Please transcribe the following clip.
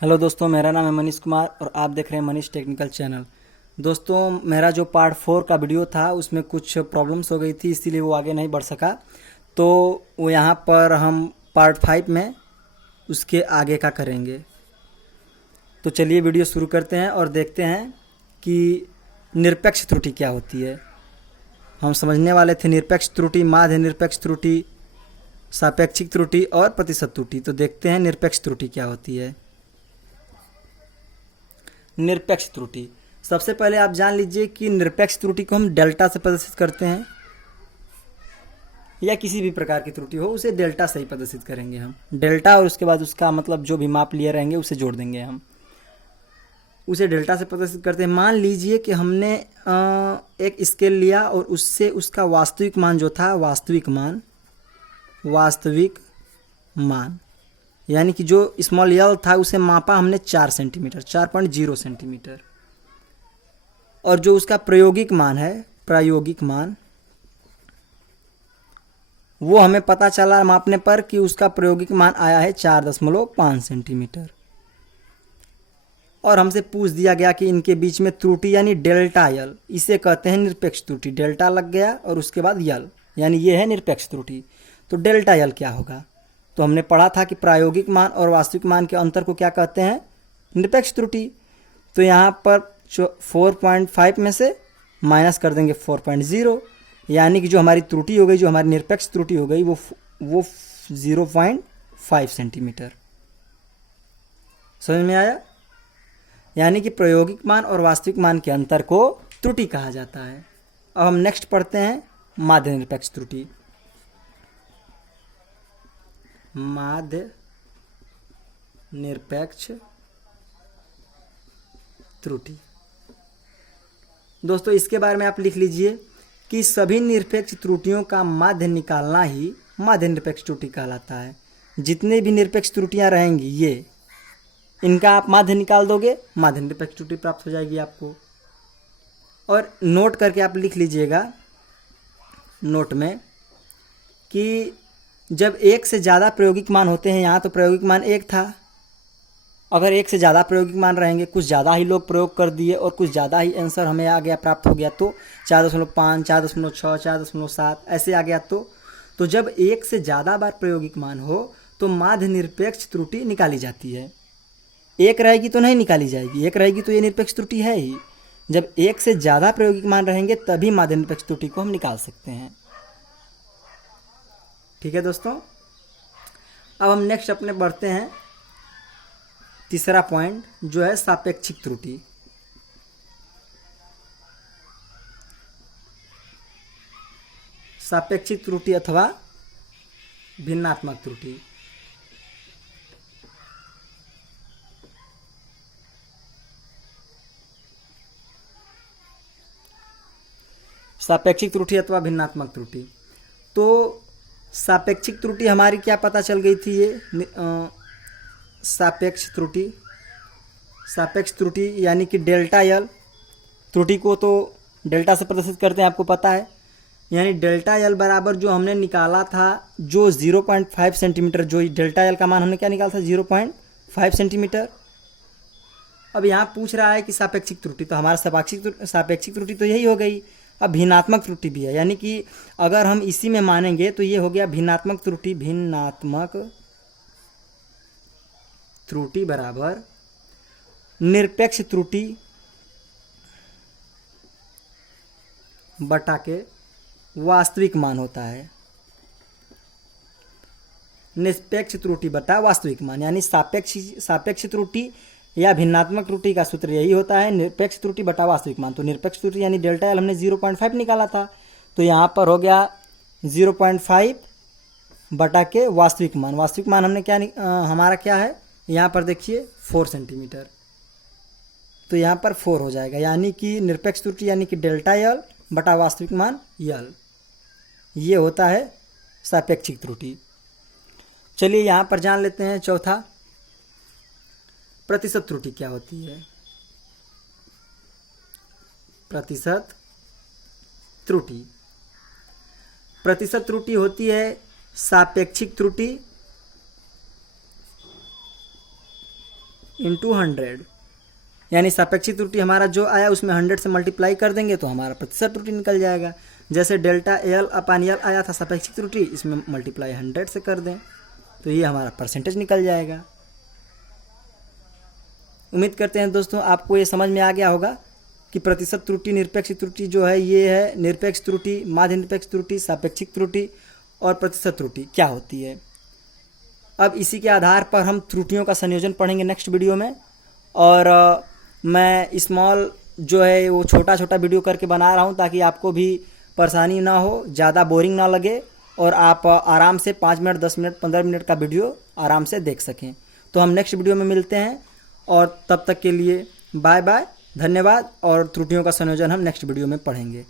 Hello दोस्तों, मेरा नाम है मनीष कुमार और आप देख रहे हैं मनीष टेक्निकल चैनल। दोस्तों, मेरा जो पार्ट 4 का वीडियो था उसमें कुछ प्रॉब्लम्स हो गई थी, इसीलिए वो आगे नहीं बढ़ सका। तो वो यहाँ पर हम पार्ट 5 में उसके आगे का करेंगे। तो चलिए वीडियो शुरू करते हैं और देखते हैं कि निरपेक्ष त्रुटि क्या होती है। हम समझने वाले थे निरपेक्ष त्रुटि, माध्य निरपेक्ष त्रुटि, सापेक्षिक त्रुटि और प्रतिशत त्रुटि। तो देखते हैं निरपेक्ष त्रुटि क्या होती है। निरपेक्ष त्रुटि, सबसे पहले आप जान लीजिए कि निरपेक्ष त्रुटि को हम डेल्टा से प्रदर्शित करते हैं, या किसी भी प्रकार की त्रुटि हो उसे डेल्टा से ही प्रदर्शित करेंगे हम। डेल्टा और उसके बाद उसका मतलब जो भी माप लिए रहेंगे उसे जोड़ देंगे हम, उसे डेल्टा से प्रदर्शित करते हैं। मान लीजिए कि हमने एक स्केल लिया और उससे उसका वास्तविक मान जो था, वास्तविक मान यानी कि जो स्मॉल यल था उसे मापा हमने 4 सेंटीमीटर, 4.0 सेंटीमीटर। और जो उसका प्रायोगिक मान वो हमें पता चला मापने पर कि उसका प्रायोगिक मान आया है 4.5 सेंटीमीटर। और हमसे पूछ दिया गया कि इनके बीच में त्रुटि यानी डेल्टा यल, इसे कहते हैं निरपेक्ष त्रुटि। डेल्टा लग गया और उसके बाद यल, यानी ये है निरपेक्ष त्रुटि। तो डेल्टा यल क्या होगा? तो हमने पढ़ा था कि प्रायोगिक मान और वास्तविक मान के अंतर को क्या कहते हैं? निरपेक्ष त्रुटि। तो यहाँ पर 4.5 में से माइनस कर देंगे 4.0, यानी कि जो हमारी त्रुटि हो गई, जो हमारी निरपेक्ष त्रुटि हो गई वो 0.5 सेंटीमीटर। समझ में आया? यानी कि प्रायोगिक मान और वास्तविक मान के अंतर को त्रुटि कहा जाता है। अब हम नेक्स्ट पढ़ते हैं माध्य निरपेक्ष त्रुटि। माध्य निरपेक्ष त्रुटि, दोस्तों इसके बारे में आप लिख लीजिए कि सभी निरपेक्ष त्रुटियों का माध्य निकालना ही माध्य निरपेक्ष त्रुटि कहलाता है। जितने भी निरपेक्ष त्रुटियां रहेंगी ये, इनका आप माध्य निकाल दोगे, माध्य निरपेक्ष त्रुटि प्राप्त हो जाएगी आपको। और नोट करके आप लिख लीजिएगा नोट में कि जब एक से ज़्यादा प्रायोगिक मान होते हैं, यहाँ तो प्रायोगिक मान 1 था, अगर एक से ज़्यादा प्रायोगिक मान रहेंगे, कुछ ज़्यादा ही लोग प्रयोग कर दिए और कुछ ज़्यादा ही आंसर हमें आ गया, प्राप्त हो गया, तो 4.5, 4.6, 4.7 ऐसे आ गया। तो जब एक से ज़्यादा बार प्रायोगिक मान हो तो माध्य निरपेक्ष त्रुटि निकाली जाती है। एक रहेगी तो नहीं निकाली जाएगी, एक रहेगी तो ये निरपेक्ष त्रुटि है ही। जब एक से ज़्यादा प्रायोगिक मान रहेंगे तभी माध्य निरपेक्ष त्रुटि को हम निकाल सकते हैं। ठीक है दोस्तों, अब हम नेक्स्ट अपने बढ़ते हैं तीसरा पॉइंट, जो है सापेक्षिक त्रुटि। सापेक्षिक त्रुटि अथवा भिन्नात्मक त्रुटि। सापेक्षिक त्रुटि अथवा भिन्नात्मक त्रुटि, तो सापेक्षिक त्रुटि हमारी क्या पता चल गई थी? ये सापेक्ष त्रुटि यानी कि डेल्टा यल। त्रुटि को तो डेल्टा से प्रदर्शित करते हैं, आपको पता है। यानी डेल्टा यल बराबर जो हमने निकाला था, जो 0.5 सेंटीमीटर, जो डेल्टा यल का मान हमने क्या निकाला था? 0.5 सेंटीमीटर। अब यहाँ पूछ रहा है कि सापेक्षिक त्रुटि, तो हमारा सापेक्षिक त्रुटि तो यही हो गई। अब भिन्नात्मक त्रुटि भी है, यानी कि अगर हम इसी में मानेंगे तो ये हो गया भिन्नात्मक त्रुटि। भिन्नात्मक त्रुटि बराबर निरपेक्ष त्रुटि बटा के वास्तविक मान होता है। निरपेक्ष त्रुटि बटा वास्तविक मान, यानी सापेक्ष त्रुटि या भिन्नात्मक त्रुटि का सूत्र यही होता है, निरपेक्ष त्रुटि बटा वास्तविक मान। तो निरपेक्ष त्रुटि यानी डेल्टा एल हमने 0.5 निकाला था, तो यहाँ पर हो गया 0.5 बटा के वास्तविक मान। वास्तविक मान हमने क्या हमारा क्या है यहाँ पर देखिए 4 सेंटीमीटर, तो यहाँ पर 4 हो जाएगा। यानी कि निरपेक्ष त्रुटि यानी कि डेल्टा यल बटा वास्तविक मान यल, ये होता है सापेक्षिक त्रुटि। चलिए यहाँ पर जान लेते हैं चौथा, प्रतिशत त्रुटि क्या होती है? प्रतिशत त्रुटि होती है सापेक्षिक त्रुटि इंटू 100, यानी सापेक्षिक त्रुटि हमारा जो आया उसमें 100 से मल्टीप्लाई कर देंगे तो हमारा प्रतिशत त्रुटि निकल जाएगा। जैसे डेल्टा एल अपान एल आया था सापेक्षिक त्रुटि, इसमें मल्टीप्लाई 100 से कर दें तो ये हमारा परसेंटेज निकल जाएगा। उम्मीद करते हैं दोस्तों आपको ये समझ में आ गया होगा कि प्रतिशत त्रुटि, निरपेक्ष त्रुटि जो है ये है निरपेक्ष त्रुटि, माध्य निरपेक्ष त्रुटि, सापेक्षिक त्रुटि और प्रतिशत त्रुटि क्या होती है। अब इसी के आधार पर हम त्रुटियों का संयोजन पढ़ेंगे नेक्स्ट वीडियो में। और मैं स्मॉल जो है वो छोटा छोटा वीडियो करके बना रहा हूँ ताकि आपको भी परेशानी ना हो, ज़्यादा बोरिंग ना लगे और आप आराम से 5 मिनट, 10 मिनट, 15 मिनट का वीडियो आराम से देख सकें। तो हम नेक्स्ट वीडियो में मिलते हैं और तब तक के लिए बाय बाय, धन्यवाद। और त्रुटियों का संयोजन हम नेक्स्ट वीडियो में पढ़ेंगे।